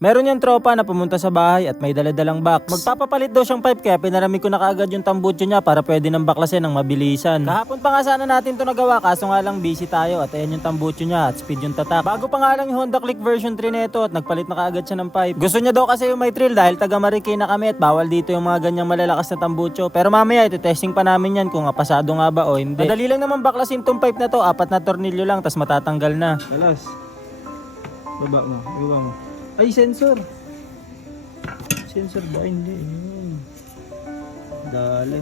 Meron yung tropa na pumunta sa bahay at may daladalang box. Magpapapalit daw siyang pipe kaya pinarami ko na kaagad yung tambutso niya para pwede nang baklasin ng mabilisan. Kahapon pa nga sana natin to nagawa kaso nga lang busy tayo at ayan yung tambutso niya at speed yung tatak. Bago pa nga lang yung Honda Click version 3 nito at nagpalit na kaagad siya ng pipe. Gusto niya daw kasi yung may thrill dahil taga Marikina kami at bawal dito yung mga ganyang malalakas na tambutso. Pero mamaya ito-testing pa namin yan kung pasado nga ba o hindi. Madali lang naman baklasin tong pipe na to, 4 na tornilyo lang tas matatanggal na. Balas. Baba mo, iwa mo. Ay, sensor. Sensor ba? Hindi. Dali.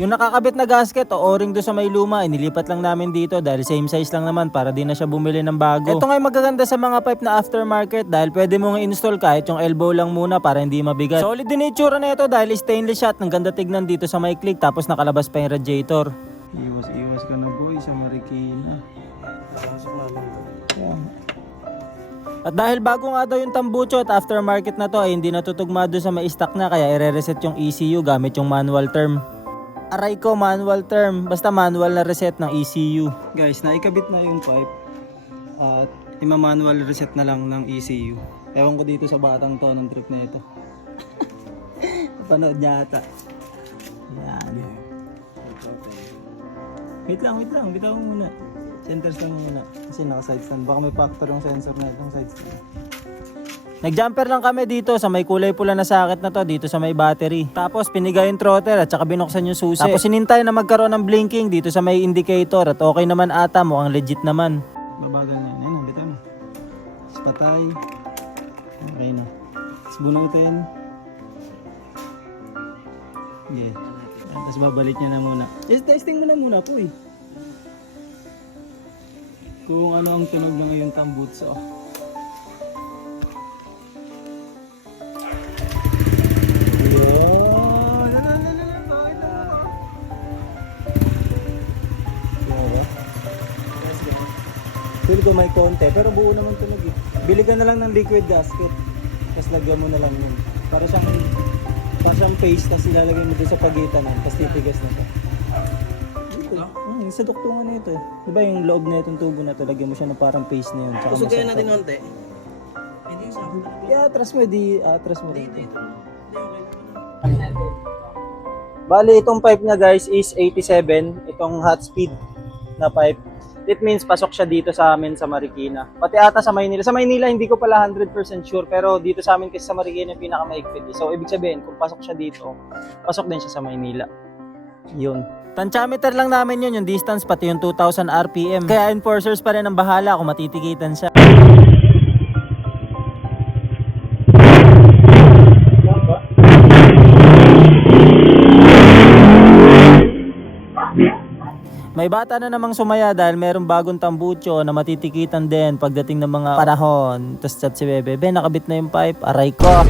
Yung nakakabit na gasket o o-ring doon sa may luma, inilipat lang namin dito dahil same size lang naman para di na siya bumili ng bago. Ito nga yung magaganda sa mga pipe na aftermarket dahil pwede mong i-install kahit yung elbow lang muna para hindi mabigat. Solid din yung itsura na ito dahil stainless siya at ang ganda tignan dito sa may click tapos nakalabas pa yung radiator. Iwas ka na boy sa Marikina. At dahil bago nga daw yung tambucho at aftermarket na to ay hindi natutugma doon sa may stock na kaya i-reset yung ECU gamit yung manual term. Aray ko, manual term. Basta manual na reset ng ECU. Guys, naikabit na yung pipe. At ima-manual reset na lang ng ECU. Ewan ko dito sa batang to ng trip na ito. Panood niya ata. Yan. Wait lang. Bitaw mo muna. Center stand muna. Kasi naka-side stand. Baka may factor yung sensor na itong side stand. Nag-jumper lang kami dito sa may kulay pula na sakit na to dito sa may battery. Tapos pinigay yung throttle at saka binuksan yung susi. Tapos sinintay na magkaroon ng blinking dito sa may indicator at okay naman ata, mukhang legit naman. Babagal na yun. Ayun, bitaw mo. Tapos patay. Okay na. Tapos bunutin. Yeah. Tapos babalik niya na muna. Yes, testing mo na muna po eh. Kung ano ang tunog na ngayong tambutso. Feel ko may konti, pero buo naman tunog eh. Bili ka na lang ng liquid gasket. Tapos lagyan mo na lang yun. Para siyang paste, tapos ilalagay mo doon sa pagitan nun. Tapos titigas na ito. Sa duktungan na ito. Diba yung loob na itong tubo na ito, lagyan mo siya ng parang paste na yun. Kusugayan natin konti. Hindi yung sa akin. Atras mo, atras mo dito. Bali, itong pipe niya guys is 87. Itong hot speed na pipe. It means pasok siya dito sa amin sa Marikina. Pati ata sa Maynila. Sa Maynila hindi ko pala 100% sure pero dito sa amin kasi sa Marikina yung pinakamaigpit. So ibig sabihin kung pasok siya dito, pasok din siya sa Maynila. Yun. Tantsameter lang namin yun, yung distance pati yung 2000 RPM. Kaya enforcers pa rin ang bahala kung matitikitan siya. May bata na namang sumaya dahil merong bagong tambutso na matitikitan din pagdating ng mga panahon. Tapos chat si Bebe, nakabit na yung pipe, aray ko.